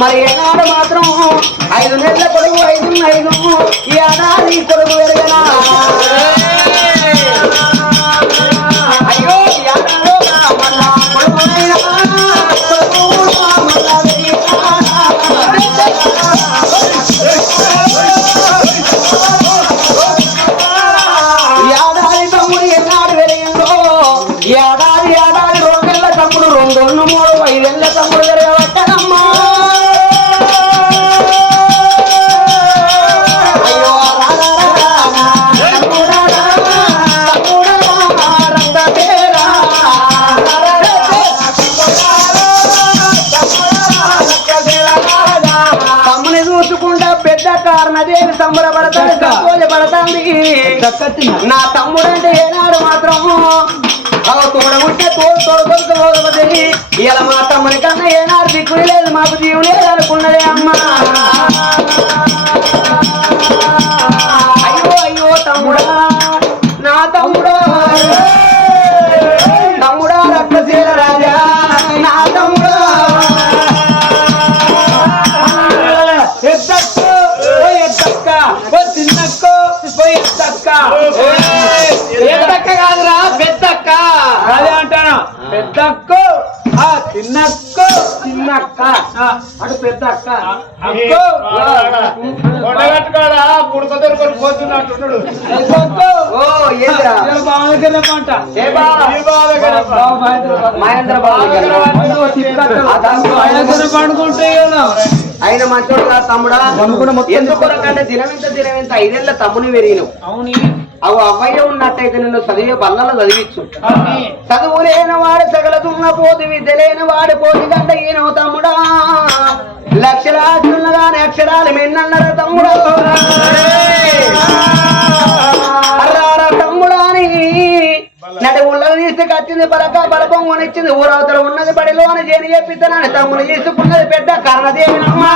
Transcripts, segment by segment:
మరి ఏనాడు మాత్రం ఐదు నెలల పొడుగు ఐదు ఐదు ఈ ఏడాది పొడుగు పెరగనా. నా తమ్ముడు అంటే ఏనాడు మాత్రం తోడ ఉంటే తోడు తోడు తోడు ఇలా మా తమ్ముని కన్నా ఏనాడు దిక్కుని లేదు మాకు జీవులేదు అనుకున్నదే అమ్మా చిన్నక్కో పోయి ఎద్దక్క ఎద్దక్క కాదురా పెద్దక్క. అదే అంటాను? పెద్దక్కో ఆ చిన్నక్కో చిన్నక్క అటు పెద్ద అక్క. కొండగట్టుకాడ పుడకదొరుకొని పోతున్నట్టున్నాడు మహేంద్ర బాబు పండుకుంటే ఆయన మంచోడు కాదు తమ్ముడా ఎందుకొరకంటే దినమింత దినమింత ఐదేళ్ళ తమ్ముని వెరిగిను అవుని. అవు అవ్వయ్య ఉన్నట్టయితే నిన్ను చదివే బల్లలో చదివించు చదువు లేని వాడు సగల దున్న పోతు విద్య లేని వాడు పోతు గంట ఈయన తమ్ముడా. లక్షలాచున్నగానే అక్షరాలు మెన్నన్నర తమ్ముడు. ఉళ్ళని తీస్తే కచ్చింది పలక బలపం కొనిచ్చింది. ఊరవతల ఉన్నది బడిలో అని చేని చెప్పిద్దనని తమ్ముడు తీసుకున్నది పెద్ద కర్ణదేవినమ్మా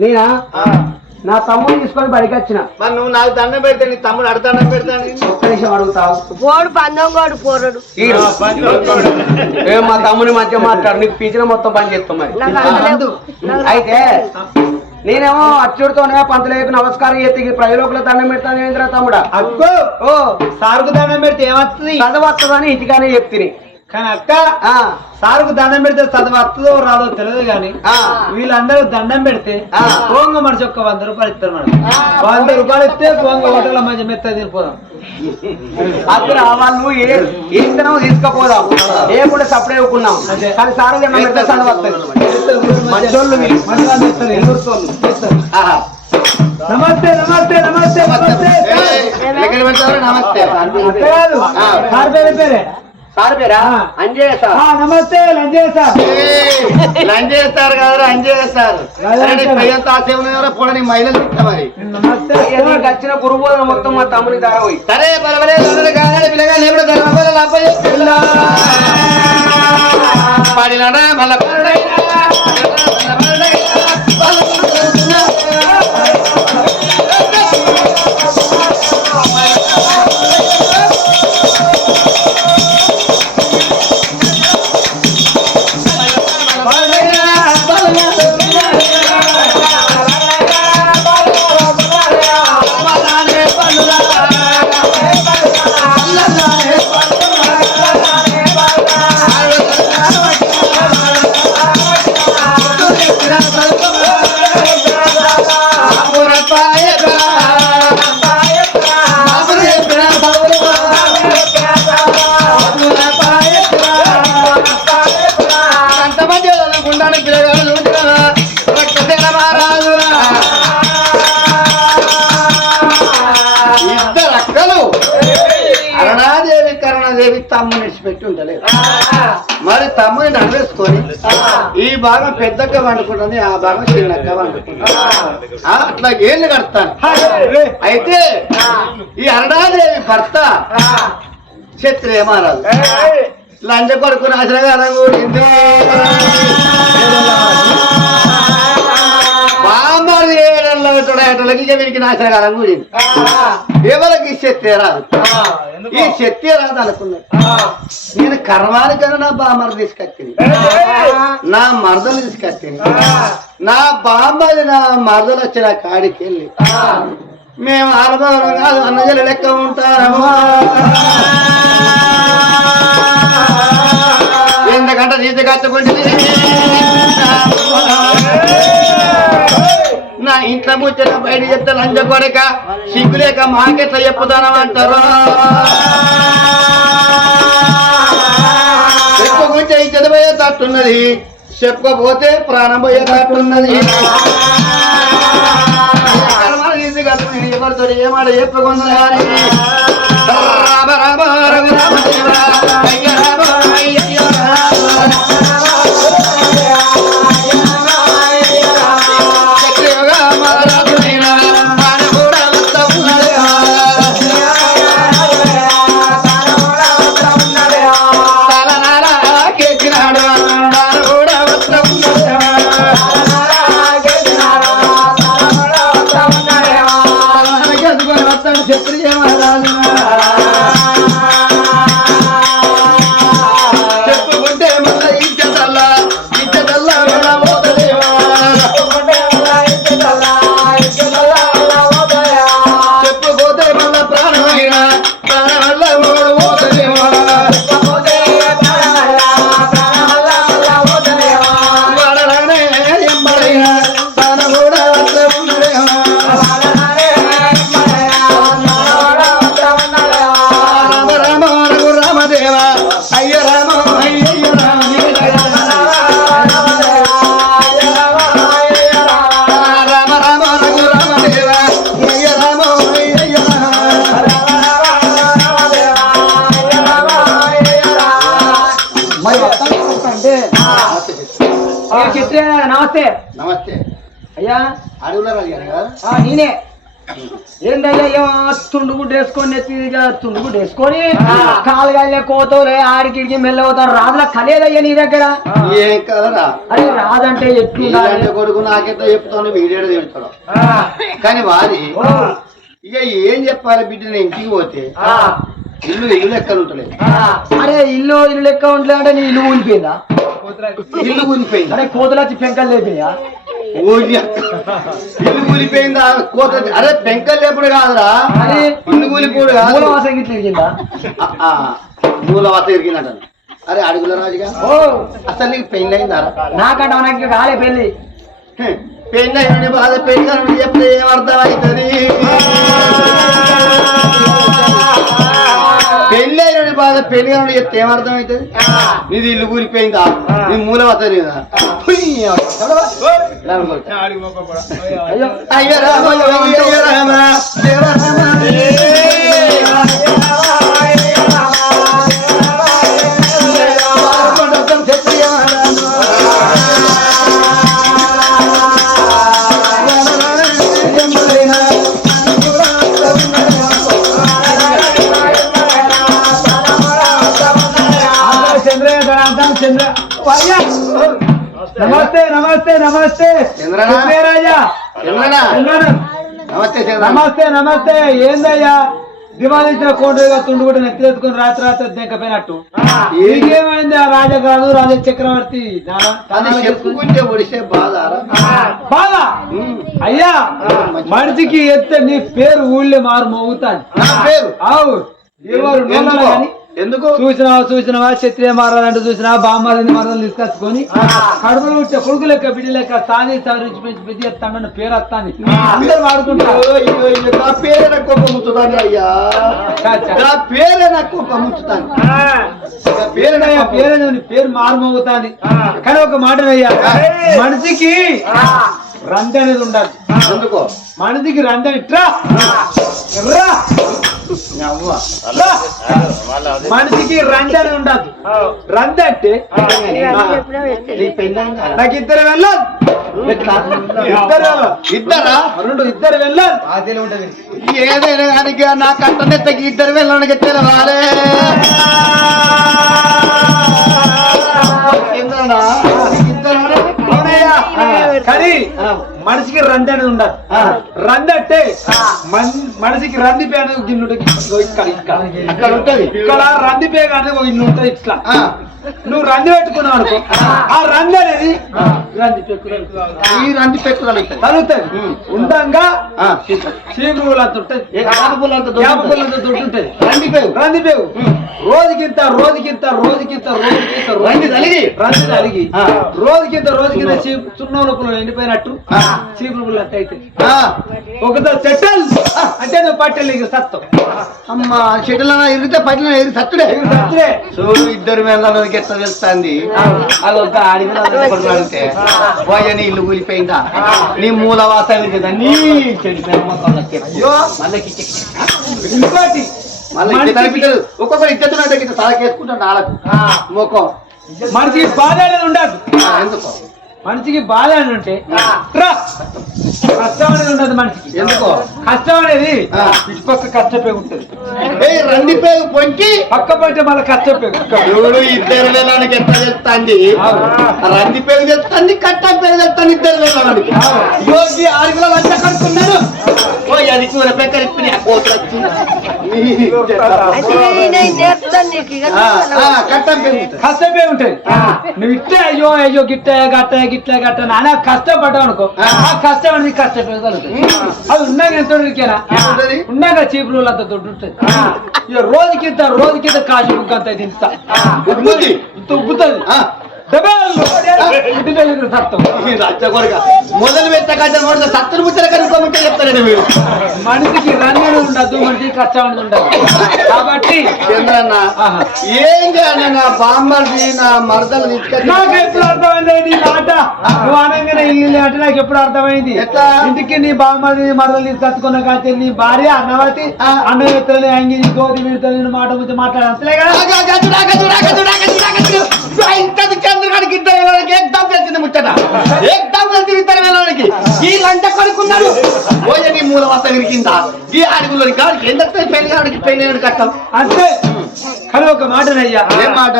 నేనా? ఆ, నా తమ్ముడు తీసుకొని బడికి వచ్చిన. మరి నువ్వు నాకు దండం పెడితే నీ తమ్ముడు అడతాడం పెడతాను ఒక్క నిమిషం అడుగుతావు. పోడు పందోగోడు పోరడు. ఈడు. ఏ మా తమ్ముని మధ్య మాట్లాడు. నీకు పీచిన మొత్తం పని చేస్తాం మరి. అయితే నేనేమో అచ్చుడితోనే పంతులేకు నమస్కారం చేతి ప్రజలోకుల దండం పెడతాను ఏంద్రా తమ్ముడా? అక్కో. ఓ. సారుకు దండం పెడితే ఏమవుతుంది చదువు వస్తుందని ఇంటికానే చెప్తిని. కానీ అక్క సారుకు దండం పెడితే చదువు వస్తుందో రాదో తెలియదు కానీ వీళ్ళందరూ దండం పెడితే ఆ. పోంగ మనిషి ఒక్క వంద రూపాయలు ఇస్తారు మేడం. వంద రూపాయలు ఇస్తే పోంగ హోటల్ మంచి మెత్త తిరిగిపోదాం. అప్పుడు వాళ్ళు ఏ ఇస్తున్నాం తీసుకుపోదాం. ఏ కూడా సప్లై ఇవ్వకున్నాం. కానీ సారు పెడితే చదువు వస్తుంది. మంచోళ్ళు. ఆహా. నమస్తే నమస్తే నమస్తే నమస్తే. నమస్తే. సార్ పేరే పేరే. సార్ పేరా. అంజయ్య సార్. నమస్తే లంజయ్ సార్. లంచ్ చేస్తారు కదా లంచ్ చేస్తారు అరే నీ పెయ్యంత ఆశ ఉన్నది కదా కూడా నీ మహిళలు మరి. వచ్చిన గురుబోధన మొత్తం మా తమ్ముని ధర పోయి సరే పర్వాలేదు అందరూ కాదని పిల్లగాళ్ళు ఎప్పుడు ధర్మపద లాభయ్య పిల్ల. పడినడా మళ్ళా పరుడైనా, కరుణాదేవి తమ్ముని విడిచిపెట్టి ఉండలేదు? మరి తమ్ముని నడివేసుకొని ఈ భాగం పెద్దక్క వండుకుంటుంది ఆ భాగం చిన్నక్క వండుకుంటుంది. అట్లా ఏళ్ళు కడతాను అయితే ఈ అరుణాదేవి భర్త క్షత్రియ మహారాజు లంచ కొడుకు నాశనగారం కూడింది. బామ్మది ఏడల్లో చూడటలకి ఇక వీరికి నాశనగారం కూడింది. ఎవరికి శక్తి రాదు ఈ శక్తి రాదు అనుకున్నాడు నేను కర్మానికైనా నా బామ్మరు తీసుకొచ్చింది. నా మరదలు తీసుకొచ్చింది. నా బామ్మది నా మరదలు వచ్చిన కాడికి వెళ్ళి మేము ఆలమరం కాదు అన్నజల లెక్క ఉంటాము ఎందుకంటే తీసి కట్టుకుంటుంది నా ఇంట్లో ముచ్చట బయట చెప్తే లంచ కొడక సిగ్గులేక మాకెట్లా చెప్పుతానం అంటారు చెప్పుకుంటే ఇచ్చట తట్టున్నది చెప్పకపోతే ప్రాణం పోయే తట్టున్నది ఎవరితో ఏమాట చెప్పుకుందా రామ రామ రామ రామ నమస్తే. నమస్తే. అయ్యా. అడవుల ఆ, నేనే. ఏందయ్యా ఏమో తుండుగుడ్డు వేసుకొని నెత్తి ఇక తుండుగుడ్డు వేసుకొని కాలు కాళ్ళ కోతలే ఆడికి మెల్లవుతారు రాదులా కలేదయ్యా నీ దగ్గర? ఏం కదరా. అరే రాదంటే ఇలాంటి కొడుకు నాకెంత చెప్తాను వీడియో తిడతాడు కానీ వారి ఇక ఏం చెప్పాలి బిడ్డ నేను ఇంటికి పోతే? ఇల్లు ఇల్లు ఎక్కడ ఉంటలేదు. అరే ఇల్లు ఇల్లు లెక్క ఉంటలే అంటే నీ ఇల్లు ఊలిపోయిందా ఇల్లు కూలిపోయిందా అరే కోతలు వచ్చి పెంకలు లేపినాయా ఊరి ఇల్లు కూలిపోయిందా కోత అరే పెంకలు లేపుడు కాదురా. ఇల్లు కూలిపోడు కాదు. మూలవాసం గిట్ల ఇరిగిందా ఆ, ఆ, మూల వాత ఇరిగినట్టు అరే అడుగుల రాజుగా. ఓ. అసలు నీకు పెళ్ళి అయిందారా? నాకంట నాకు కాలే పెళ్ళి. పెళ్ళి అయిన బాధ పెళ్ళి అని చెప్తే ఏమర్థం అవుతుంది? బాధ పెళ్ళి అని చెప్తే ఏమర్థం అవుతుంది నీది ఇల్లు కూలిపోయిందా? నీ మూల అనుకోవచ్చు. అయ్యో రామ. నమస్తే నమస్తే నమస్తే? రాజా? నమస్తే. నమస్తే నమస్తే. ఏందయ్యా? దివాళించిన కోటగా తుండుకుంటే నెత్తిరెత్తుకుని రాత్రి రాత్రి దెంకపోయినట్టు ఏమైంది ఆ. రాజగారు రాజ చక్రవర్తి? చెప్పుకుంటే ఒడిసే బాధ అయ్యా మనిషికి ఎత్తే నీ పేరు ఊళ్ళో మారు మోగుతాను పేరు? ఆవు ఎవరు ఎందుకు? చూసినావా చూసినావా? క్షత్రియ మారాలంటే చూసినా బామ్మాలని మరణాలు తీసుకొచ్చుకొని కడుపులు ఉంటే కొడుకు లెక్క బిడ్డ లెక్క స్థాని తాను పెంచి పెద్ద ఎత్తాడన్న పేరు వస్తాను అందరు వాడుకుంటారు పేరే నాకు అయ్యా. పేరు మారుమోగుతాను కానీ ఒక మాట అయ్యా మనిషికి రండి అనేది ఉండాలి. ఎందుకో? మనిషికి రండి అని ట్రా మనిషికి రంది అని ఉండదు. రంది అంటే? నాకు ఇద్దరు వెళ్ళదు? ఇద్దరు. ఇద్దరా? రెండు ఇద్దరు వెళ్ళదు ఏదైనా కానీ నా కంటనెత్తకి ఇద్దరు వెళ్ళడానికి తెలవాలే? ఇద్దరా? కానీ మనిషికి రంది అనేది ఉండదు. రంది అంటే మన్- మనిషికి రంది పే అనేది ఒక ఇల్లు ఉంటుంది. ఇక్కడ అక్కడ ఉంటది. ఇక్కడ రంది పే అనేది ఒక ఇల్లు ఉంటుంది ఇట్లా. నువ్వు రంది పెట్టుకున్నావు అనుకో. ఆ. రంది అనేది రంది ఈ రంది పెట్టుదలు తగులుతుంది. ఉండంగా. చీపురులు అంత ఉంటుంది. అంత దొడ్డు ఉంటుంది. రంది పేరు రంది పేవు రోజుకింత రోజుకింత రోజుకింత రోజుకింత రంది తలిగి? రంది తలిగి. రోజుకింత రోజుకింత చీపు సున్నం లోపల ఎండిపోయినట్టు. అంటే నువ్వు పట్టెలు ఇక సత్తం. అమ్మ చెట్ల ఎగిరితే ఎగిరి సత్తుడే. సత్తుడే. చూడు ఇద్దరు మీద ఎట్లా తెలుస్తుంది? అదొక అడిగితే నీ ఇల్లు కూలిపోయిందా? నీ మూల కదా నీ ఇంకోటి. ఒక్కొక్కరు ఇద్దరు నా ముఖం. మనకి బాధ ఉండదు. మనిషికి బాధ అని ఉంటే ఉండదు మనిషికి. ఎందుకో? కష్టం అనేది ఇటుపక్క కష్టపే ఉంటది రెండు పేరు పొంచి. పక్క పంటే మళ్ళీ కష్టపే ఇద్దరు వేలానికి ఎట్లా చెప్తాంది రంది పేరు చెప్తాంది కట్ట పేరు చెప్తాను ఇద్దరు వేలానికి యోగి ఆరుగుల వంట కడుతున్నాడు. అది కూర పెక్కలు కష్టపే ఉంటాయి నువ్వు ఇట్టే అయ్యో అయ్యో గిట్టే గట్ట గిట్టే గట్ట నాన్న కష్టపడ్డావు అనుకో. ఆ. కష్టం అనేది కష్టపే అది ఉన్నా ఉంటది? ఉన్నాక చీపు రోజులు అంత దొడ్డు ఉంటుంది రోజుకింత రోజుకింత కాజు బుక్ అంత. ఇంత ఉబ్బుతుంది. మొదలు పెట్ట సత్తరు ముచ్చట కనుక్కోమంటే చెప్తారండి మీరు మనిషికి రన్ను ఉండదు మనిషికి కష్టం ఉండదు కాబట్టి చంద్రన్న. ఏం చేయాలి నా బామ్మర్ది నా మరదలు నాకు ఎప్పుడు అర్థమైంది నీ మాట నువ్వు అనగానే ఇల్లు అంటే నాకు ఎప్పుడు అర్థమైంది ఎట్లా? ఇంటికి నీ బామ్మది మరదలు తీసుకొచ్చుకున్న కాచి నీ భార్య అన్నవతి అన్న ఎత్తులని అంగి గోధి విడతలు మాట ముందు మాట్లాడు అంతలే కదా చంద్రగాడికి ఇద్దరు వేలకి ఏకదాం తెలిసింది ముచ్చట. ఏకదాం ఇద్దరు ఈ లంట కొనుక్కున్నాడు ఓయని మూలవత విరికిందా ఈ అడుగులోని కాడికి ఎందుకు పెళ్ళి ఆడికి పెళ్ళి కట్టం. కానీ ఒక మాటనయ్యా. ఏం మాట?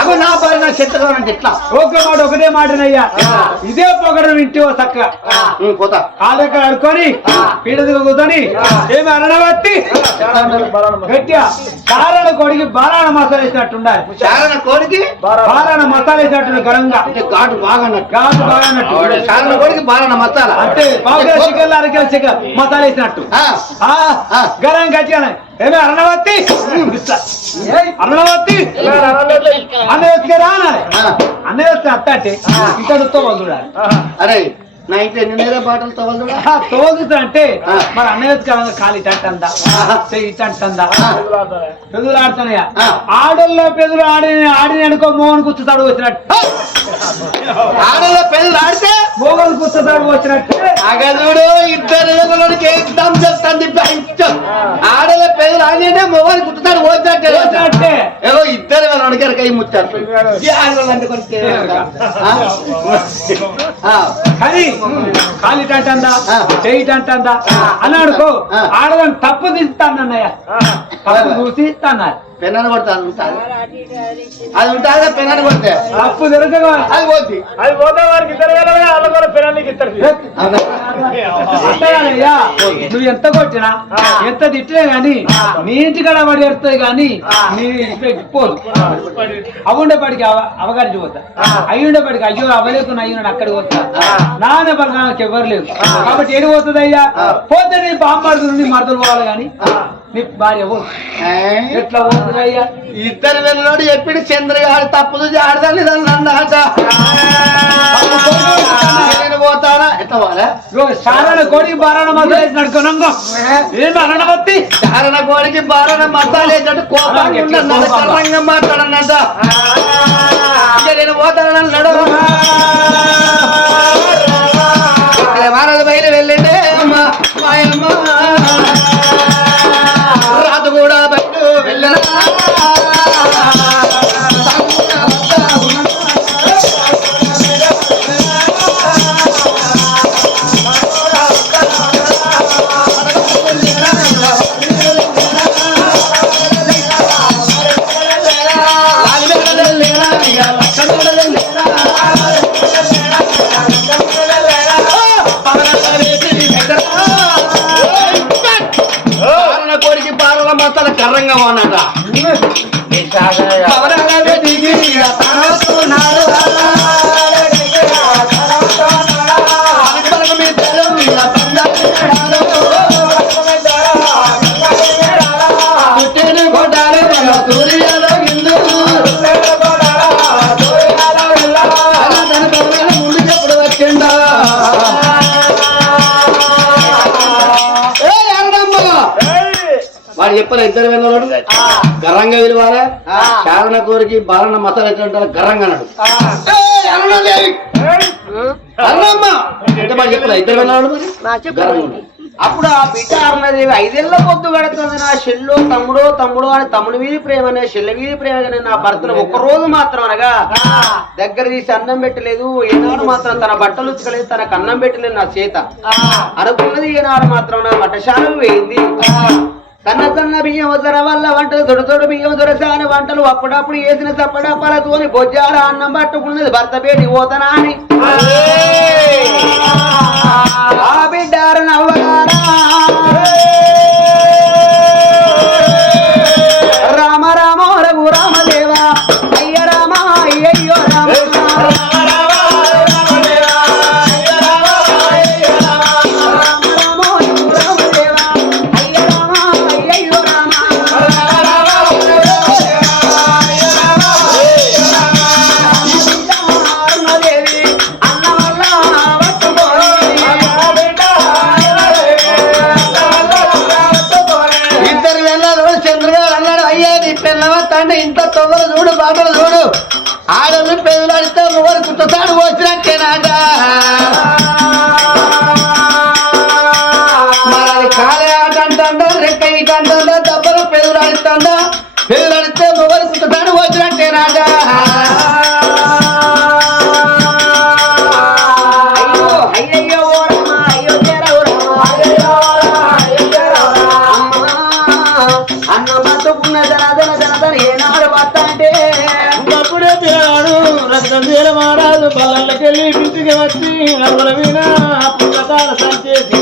అవి నా భార్య నా చెత్త కావాలంటే ఎట్లా? ఒక మాట ఒకటే మాటనయ్యా. ఇదే పొగడు ఇంటివా చక్క పోతా. కాళ్ళ అడుకొని కూర్చొని ఏమి అనడబట్టి గట్టిగా కారణ కొడికి బారాణ మసాలా వేసినట్టు ఉండాలి చారణ కోడికి బారాణ మసాలా వేసినట్టు గరంగా అంటే ఘాటు బాగా ఘాటు బాగా చారణ కోడికి బాగా మసాలా. అంటే పావుకిలో చికెన్ అరకిలో చికెన్ మసాలా వేసినట్టు. ఆ, ఆ, ఆ. గరం గట్టిగా ఏమే అరణవత్తి అరణవత్తి అన్న అన్నారు ఆ. అన్న వేస్తే అత్త అంటే ఇక్కడ తోవలు చూడాలి. అరే నా ఇంట్లో ఎన్ని నేరే బాటలు తవ్వదు ఆ, తోవలు చూస్తా అంటే. మరి అన్న వేసుకురా కాలు ఇటు అంటుందా చెయ్యి ఇటు అంటుందా పెదులు ఆడుతున్నాయా. ఆడల్లో పెదులు ఆడి ఆడిని అనుకో మోహన్ కూర్చుతాడు వచ్చినట్టు. ఆడలో పెళ్ళి ఆడితే మోహన్ కూర్చుతాడు వచ్చినట్టు. అగదుడు ఇద్దరు చేస్తుంది బెంచ్ ఆడల పెళ్ళి ఆడినే కుట్టుతాడు పోతాడు వచ్చినట్టే. కొడుకారు కై ముట్టారు కానీ అని అనుకో ఆడదాన్ని తప్పు తీస్తానన్నయ్య. తప్పు చూసి ఇస్తాన్నారు పెన్నాన్ని కొడతా అది ఉంటుంది అది ఉంటుంది పెన్నాన్ని కొడితే. అప్పు దొరకగా అది పోద్ది. అది పోతే వారికి ఇద్దరు వేల వాళ్ళ కూడా అదే. అంతేగానయ్యా నువ్వు ఎంత కొట్టినా ఎంత తిట్టినా గాని నీ ఇంటికాడ పడి ఎడుతుంది గాని నీ పోదు. అవుండేపాటికి అవ అవగారికి పోతా. అయ్యుండేపాటికి అయ్యో అవ్వలేకున్నా అయ్యో అక్కడికి పోతా. నాన్న పడికి నాకు ఎవరు లేదు కాబట్టి ఏడు పోతుంది అయ్యా పోతే నీ బామ్మడుతుంది నీ మరదలు పోవాలి గాని నీ భార్య. ఎట్లా పోతుంది అయ్యా ఇద్దరు వెళ్ళినోడు ఎప్పుడు చంద్రగాడు తప్పుదు అన్నట నేను పోతానా? ఎట్లా పోలే సారణ కోడి బారాణ మసాలా నడుకోనంగో ఏం? బారాణ బత్తి చారణ కోడికి బారణ మసాలా వేసినట్టు మాట్లాడన్నట ఇక నేను పోతానన్నాడు మొత్తాల కర్రంగా గర్రంగా విలువారా చారణ కోరికి బాలన మసాలా ఎట్లా గర్రంగా అన్నాడు. ఉన్నాడు. అప్పుడు ఆ బిడ్డ అరుణదేవి ఐదేళ్ళ పొద్దు గడుతుంది నా చెల్లు తమ్ముడు తమ్ముడు అని తమ్ముడు వీధి ప్రేమనే చెల్ల వీధి ప్రేమగానే నా భర్తను ఒక్క రోజు మాత్రం అనగా దగ్గర తీసి అన్నం పెట్టలేదు ఏనాడు మాత్రం తన బట్టలు ఉతకలేదు తనకు అన్నం పెట్టలేదు నా చేత. అనుకున్నది ఏనాడు మాత్రం నా మటశాలకు వేయింది సన్న సన్న బియ్యం వసర వల్ల వంటలు దొడు దొడు బియ్యం దొరసాని వంటలు అప్పుడప్పుడు వేసిన చప్పడప్పలతోని బొజ్జాల అన్నం పట్టుకున్నది భర్త పేటి పోతనా అని ఆ బిడ్డారు నవ్వగారా అన్న బతుకున్న జనదన జనదన ఏనాడు బట్ట అంటే అప్పుడే రక్తం వచ్చి అరువుల మీద సంచేసి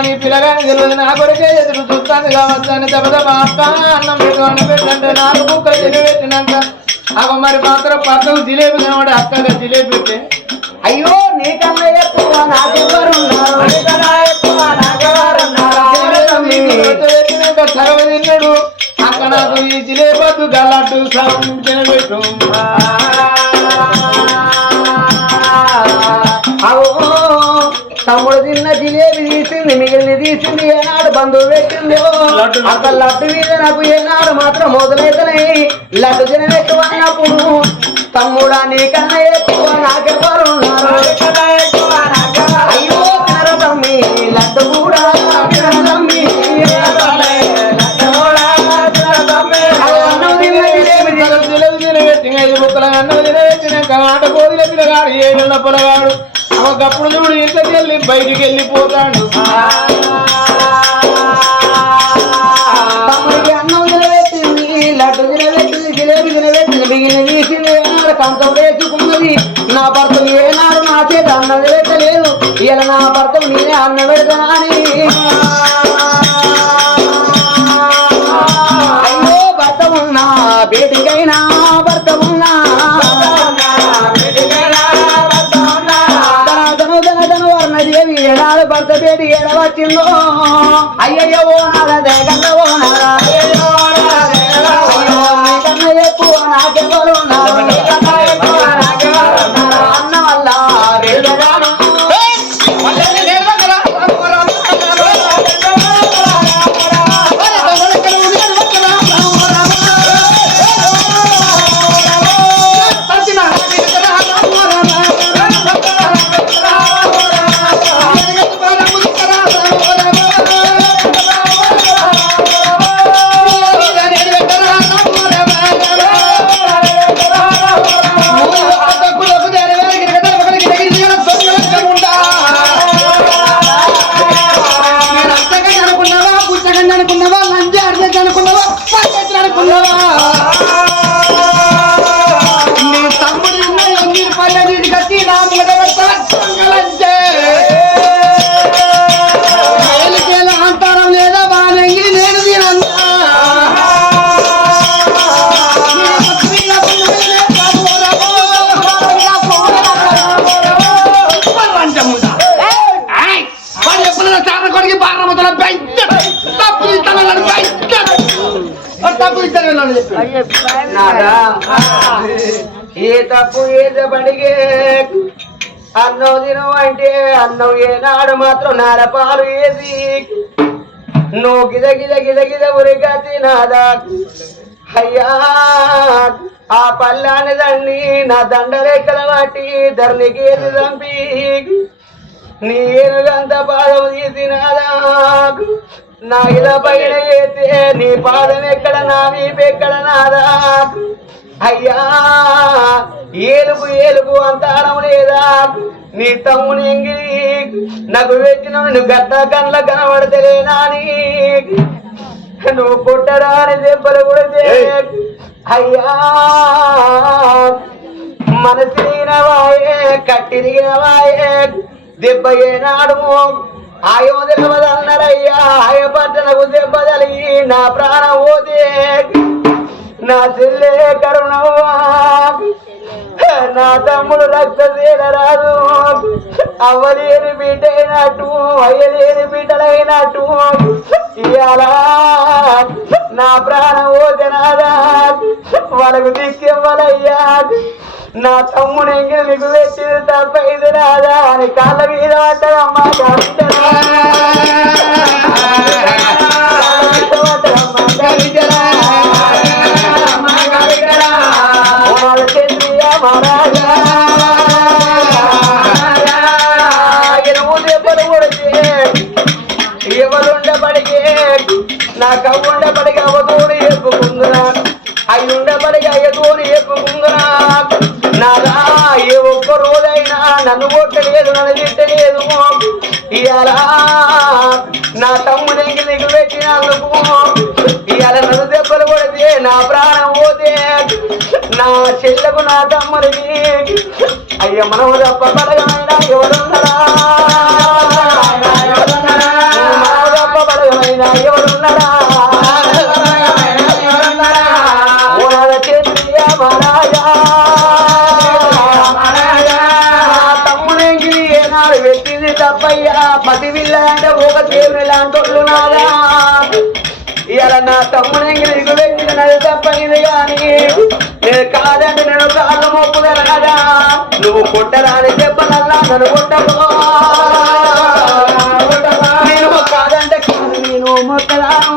నీ పిల్లగాని తెలియదు నా కొరకే ఎదురు చూస్తాను కావచ్చు దెబ్బ దెబ్బ అక్క అన్నం పెట్టు పెట్టంటే నాలుగు కుక్కలు తిని పెట్టినాక. అగ మరి మాత్రం పక్కకు జిలేబీ కనబడి అక్కగా జిలేబీ పెట్టే అయ్యో నీకన్నా ఎక్కువ నాకెవరున్నారు నీకన్నా ఎక్కువ నాకెవరున్నారు పెట్టినాక సగం తిన్నాడు. అక్కడ ఈ జిలేబద్దు గలట్టు సౌండ్ తినబెట్టు తమ్ముడు తిన్న జిలేబి తీసింది మిగిలిన తీసింది ఏనాడు బంధువు పెట్టింది? అసలు లడ్డు. మీద నాకు ఏనాడు మాత్రం మొదలైతేనే లడ్డు జనం ఎక్కువ అన్నప్పుడు తమ్ముడా నీకన్నా ఎక్కువ నాకెవరు? అయ్యో తమ్మి లడ్డు కూడా తమ్మి అన్నం తిన్న ఐదు బుక్కల అన్నం తినేసినాక ఆట కోదిల పిల్లగాడు ఒకప్పుడు చూడు ఇంట్లోకి వెళ్ళి బయటికి వెళ్ళిపోతాడు తమ్ముడికి అన్నం తినబెట్టింది లడ్డు తినబెట్టింది జిలేబి తినబెట్టింది మిగిలిన తీసింది ఏనాడు కంచం వేసుకున్నది నా భర్త ఏనాడు నా చేత అన్నం పెట్టలేదు ఇలా నా భర్త నేనే అన్నం పెడతానని. భర్త ఏడవచ్చిందో అయ్యయ్యో ఓ నాద దేగల్ల ఉన్నాయి మీరు పల్లె కట్టి నా మీద పెట్టాలంటే ఏలికేల ఏ తప్పు ఏదబడిగే అన్నం తినం అంటే అన్నం ఏనాడు మాత్రం నారపాలు వేసి నువ్వు గిద గిద గిద గిద ఉరిగా తినాదా? అయ్యా ఆ పల్లాని దండి నా దండరేఖల వాటి ధరణికి ఏది చంపి నీ ఏనుగంత పాదం తీసినాదా నా ఇలా పైన ఏతే నీ పాదం ఎక్కడ? నా వీపు ఎక్కడ నాదా? అయ్యా ఏలుగు ఏలుగు అంతారం లేదా? నీ తమ్ముని ఎంగిలి నాకు పెట్టిన నువ్వు గట్ట కళ్ళ కనబడతలేనా అని నువ్వు పుట్టరాని దెబ్బలు కొడితే అయ్యా మనసినవాయే కట్టిరిగినవాయే దెబ్బ ఏనాడు ఆయో తెలియదన్నారయ్యా ఆయ పట్టణకు దెబ్బ తలిగి నా ప్రాణం పోతే. నా చెల్లె కరుణవ్వా నా తమ్ముడు రక్త రాదు. అవ్వలేని బిడ్డైనట్టు అయ్యలేని బిడ్డలైనట్టు. ఇవాళ నా ప్రాణం ఓదనాదా వాళ్ళకు దిక్కివ్వలయ్యా. నా తమ్ముడు ఎంగిలి నీకు పెట్టింది తప్ప ఇది రాదా అని కాళ్ళ మీద పడ్డదమ్మా అయ్యుండబడిగా అయ్యతోని నాదా ఏ ఒక్క రోజైనా నన్ను కొట్టలేదు నన్ను తిట్టలేదు. ఇవాళ నా తమ్మునికి నీకు పెట్టినందుకు. ఇవాళ నన్ను దెబ్బలు కొడితే నా ప్రాణం పోతే. నా చెల్లెకు నా తమ్ముడికి. అయ్య మనం తప్ప బలగమైన ఎవరున్నారా? తమ్ముని నీకు పెట్టిన కానీ నేను కాదండి నేను కాళ్ళు రాదా నువ్వు కొట్టరాని చెప్పనల్లా నన్ను కొట్టబో నేను కాదంటే కాదు. నేను మొక్కరాను